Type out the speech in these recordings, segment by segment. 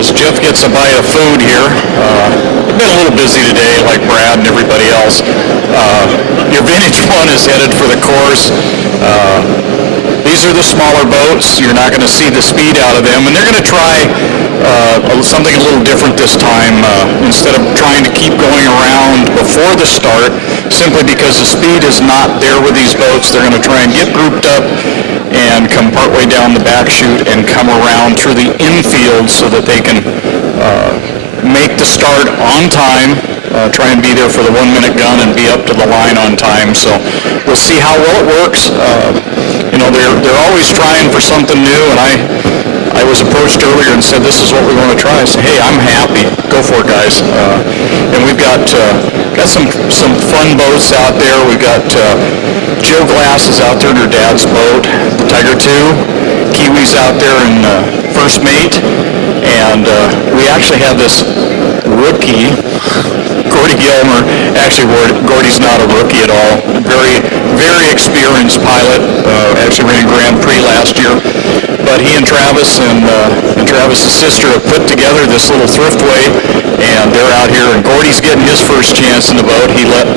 as Jeff gets a bite of food here. I've been a little busy today, like Brad and everybody else. Your vintage one is headed for the course. These are the smaller boats. You're not going to see the speed out of them, and they're going to try something a little different this time. Instead of trying to keep going around before the start, simply because the speed is not there with these boats, they're going to try and get grouped up and come partway down the back chute and come around through the infield so that they can make the start on time, try and be there for the 1 minute gun and be up to the line on time. So we'll see how well it works. They're always trying for something new, and I was approached earlier and said, this is what we want to try. I said, hey, I'm happy. Go for it, guys. And we've got some fun boats out there. We've got Jill Glass is out there in her dad's boat, the Tiger II. Kiwi's out there in first mate. And we actually have this rookie, Gordy Gilmer. Actually, Gordy's not a rookie at all. Very, very experienced pilot. Actually ran Grand Prix last year. But he and Travis and Travis' sister have put together this little thriftway, and they're out here. And Gordy's getting his first chance in the boat. He let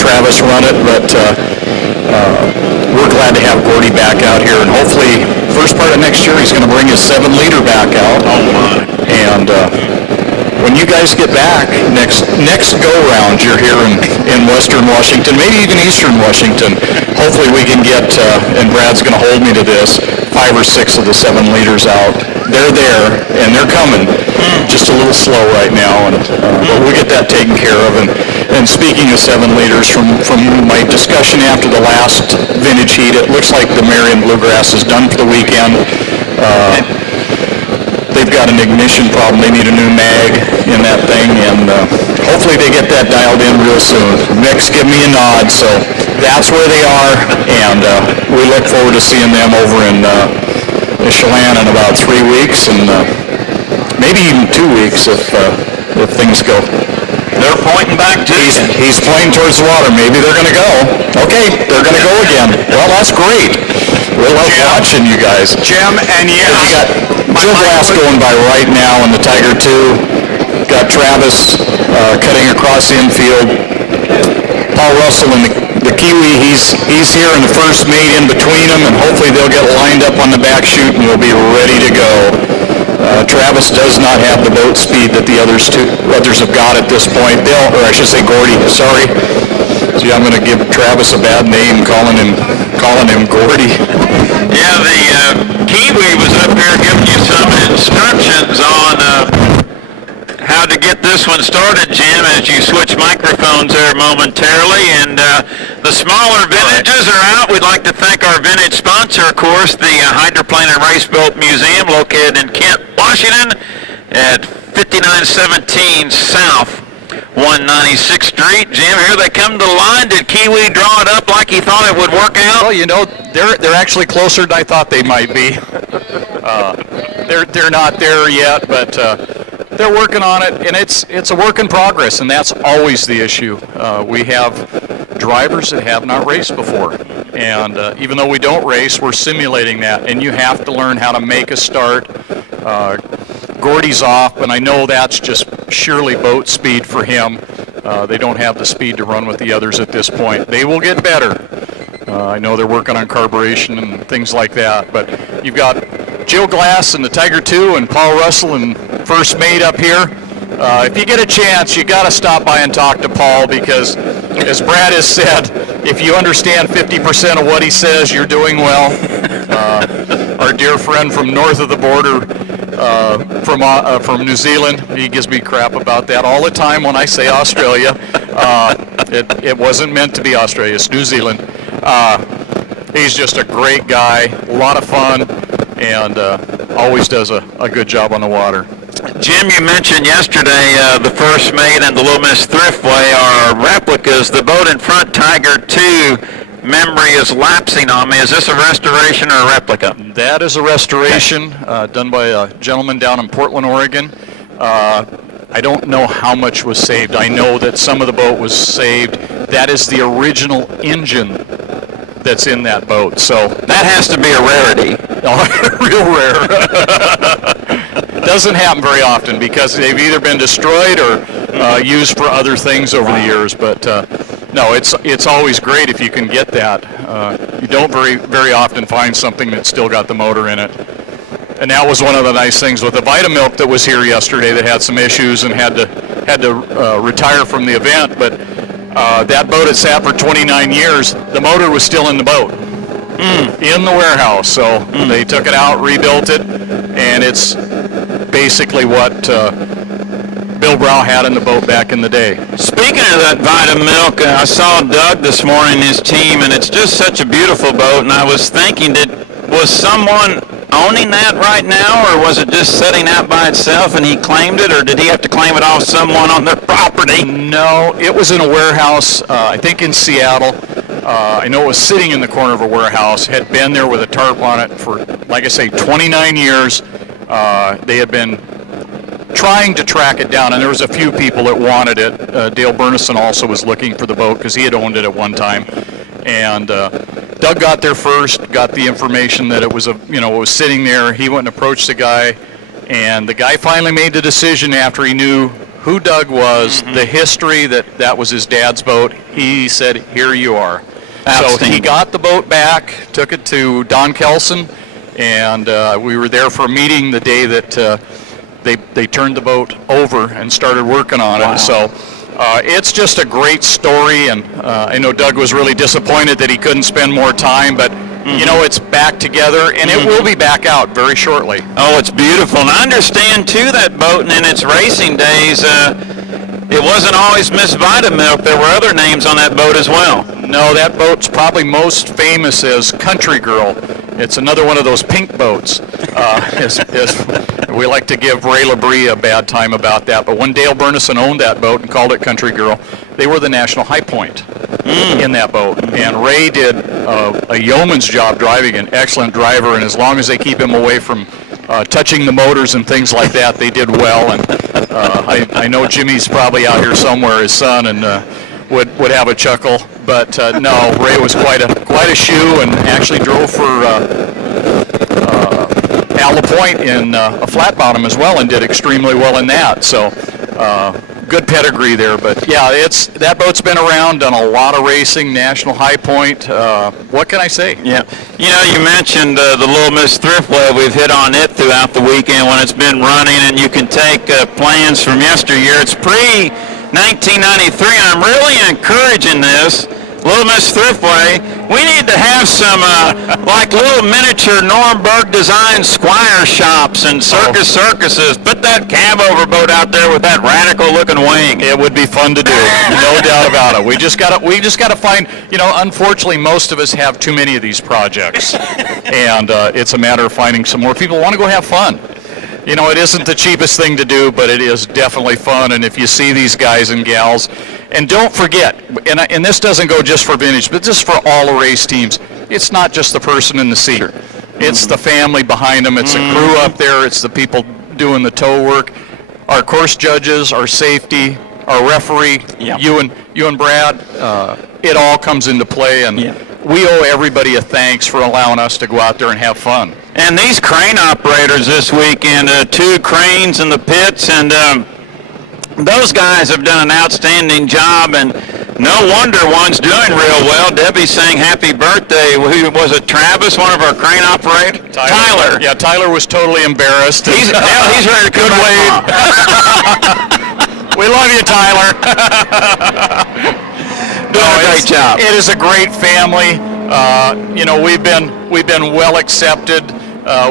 Travis run it, but we're glad to have Gordy back out here. And hopefully, first part of next year, he's going to bring his 7-liter back out. Oh my! And when you guys get back next go-round, you're here in Western Washington, maybe even Eastern Washington. Hopefully we can get, and Brad's going to hold me to this, 5 or 6 of the 7 liters out. They're there, and they're coming. Just a little slow right now, but we'll get that taken care of. And speaking of 7 liters, from my discussion after the last vintage heat, it looks like the Marion Bluegrass is done for the weekend. They've got an ignition problem. They need a new mag in that thing, and hopefully they get that dialed in real soon. Mick's give me a nod, so that's where they are, and we look forward to seeing them over in Chelan in about 3 weeks, and maybe even 2 weeks if things go. They're pointing back to you. He's pointing towards the water. Maybe they're going to go. Okay, they're going to go again. Well, that's great. We love watching you guys. Jim, and You got Jill Glass going by right now in the Tiger II. Got Travis cutting across the infield. Paul Russell in the Kiwi, he's here in the first mate in between them, and hopefully they'll get lined up on the back chute and we'll be ready to go. Travis does not have the boat speed that the others have got at this point. Or I should say Gordy, sorry. See, I'm going to give Travis a bad name calling him Gordy. Yeah, the Kiwi was up here giving you some instructions on how to get this one started, Jim, as you switch microphones there momentarily. And the smaller vintages are out. We'd like to thank our vintage sponsor, of course, the Hydroplane and Race Boat Museum, located in Kent, Washington, at 5917 South 196th Street. Jim, here they come to the line. Did Kiwi draw it up like he thought it would work out? Well, they're actually closer than I thought they might be. They're not there yet, but they're working on it, and it's a work in progress, and that's always the issue. We have drivers that have not raced before, and even though we don't race, we're simulating that, and you have to learn how to make a start. Gordy's off, and I know that's just surely boat speed for him. They don't have the speed to run with the others at this point. They will get better. I know they're working on carburation and things like that, but you've got Jill Glass and the Tiger II and Paul Russell and first mate up here. If you get a chance, you got to stop by and talk to Paul, because, as Brad has said, if you understand 50% of what he says, you're doing well. Our dear friend from north of the border, from New Zealand, he gives me crap about that all the time when I say Australia. It wasn't meant to be Australia, it's New Zealand. He's just a great guy, a lot of fun, and always does a good job on the water. Jim, you mentioned yesterday the First Mate and the Little Miss Thriftway are replicas. The boat in front, Tiger II, memory is lapsing on me. Is this a restoration or a replica? That is a restoration done by a gentleman down in Portland, Oregon. I don't know how much was saved. I know that some of the boat was saved. That is the original engine that's in that boat. So that has to be a rarity. Real rare. doesn't happen very often because they've either been destroyed or used for other things over the years. But no, it's always great if you can get that. You don't very often find something that's still got the motor in it. And that was one of the nice things with the Vitamilk that was here yesterday that had some issues and had to retire from the event. But that boat had sat for 29 years. The motor was still in the boat, in the warehouse. So they took it out, rebuilt it, and it's basically what Bill Brow had in the boat back in the day. Speaking of that Vitamilk, I saw Doug this morning, his team, and it's just such a beautiful boat. And I was thinking, was someone owning that right now, or was it just sitting out by itself and he claimed it, or did he have to claim it off someone on their property? No, it was in a warehouse, I think in Seattle. I know it was sitting in the corner of a warehouse, had been there with a tarp on it for, like I say, 29 years. They had been trying to track it down, and there was a few people that wanted it. Dale Burnison also was looking for the boat because he had owned it at one time. And Doug got there first, got the information that it was it was sitting there. He went and approached the guy, and the guy finally made the decision after he knew who Doug was, the history that was his dad's boat. He said, "Here you are." So he got the boat back, took it to Don Kelson, and we were there for a meeting the day that they turned the boat over and started working on it. So it's just a great story, and I know Doug was really disappointed that he couldn't spend more time, but it's back together, and it will be back out very shortly. Oh, it's beautiful. And I understand, too, that boat, and in its racing days, it wasn't always Miss Vitamilk. There were other names on that boat as well. No, that boat's probably most famous as Country Girl. It's another one of those pink boats. We like to give Ray Labrie a bad time about that, but when Dale Burnison owned that boat and called it Country Girl, they were the national high point in that boat. And Ray did a yeoman's job driving, an excellent driver, and as long as they keep him away from touching the motors and things like that, they did well. And I know Jimmy's probably out here somewhere, his son, and would have a chuckle. But no, Ray was quite a shoe, and actually drove for Al LaPointe in a flat bottom as well, and did extremely well in that. So good pedigree there. But yeah, that boat's been around, done a lot of racing, national high point. What can I say? Yeah, you mentioned the Little Miss Thriftway. We've hit on it throughout the weekend when it's been running, and you can take plans from yesteryear. It's pre-1993. I'm really encouraging this. Little Miss Thriftway, we need to have some like little miniature Nuremberg design squire shops and circuses. Put that cab over boat out there with that radical looking wing. It would be fun to do, no doubt about it. We just gotta find. Unfortunately, most of us have too many of these projects, and it's a matter of finding some more people who want to go have fun. It isn't the cheapest thing to do, but it is definitely fun. And if you see these guys and gals, and don't forget, and this doesn't go just for vintage, but just for all the race teams, it's not just the person in the seat. It's the family behind them. It's the crew up there. It's the people doing the tow work. Our course judges, our safety, our referee, you and Brad, it all comes into play. And we owe everybody a thanks for allowing us to go out there and have fun. And these crane operators this weekend, 2 cranes in the pits, and those guys have done an outstanding job, and no wonder one's doing real well. Debbie saying happy birthday. Who was it, Travis, one of our crane operators? Tyler. Yeah, Tyler was totally embarrassed. He's ready to good wave. We love you, Tyler. Doing a great job. It is a great family. We've been well accepted.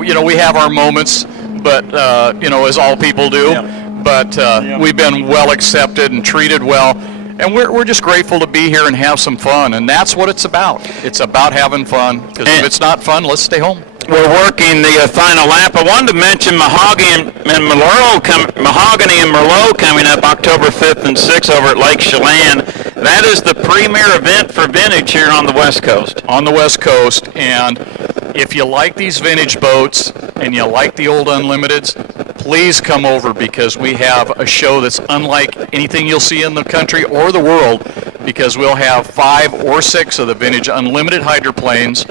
We have our moments, but as all people do. Yeah. But we've been well accepted and treated well, and we're just grateful to be here and have some fun. And that's what it's about. It's about having fun. Because if it's not fun, let's stay home. We're working the final lap. I wanted to mention Mahogany and Merlot coming up October 5th and 6th over at Lake Chelan. That is the premier event for vintage here on the West Coast. On the West Coast, and if you like these vintage boats and you like the old Unlimiteds, please come over because we have a show that's unlike anything you'll see in the country or the world, because we'll have 5 or 6 of the vintage Unlimited hydroplanes,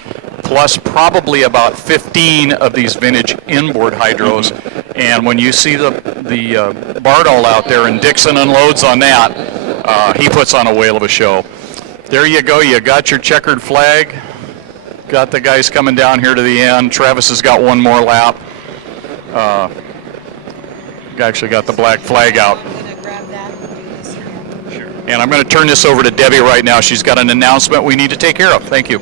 plus probably about 15 of these vintage inboard hydros. And when you see the Bardahl out there and Dixon unloads on that, he puts on a whale of a show. There you go. You got your checkered flag. Got the guys coming down here to the end. Travis has got one more lap. Actually got the black flag out. I'm going to grab that and do this again. And I'm going to turn this over to Debbie right now. She's got an announcement we need to take care of. Thank you.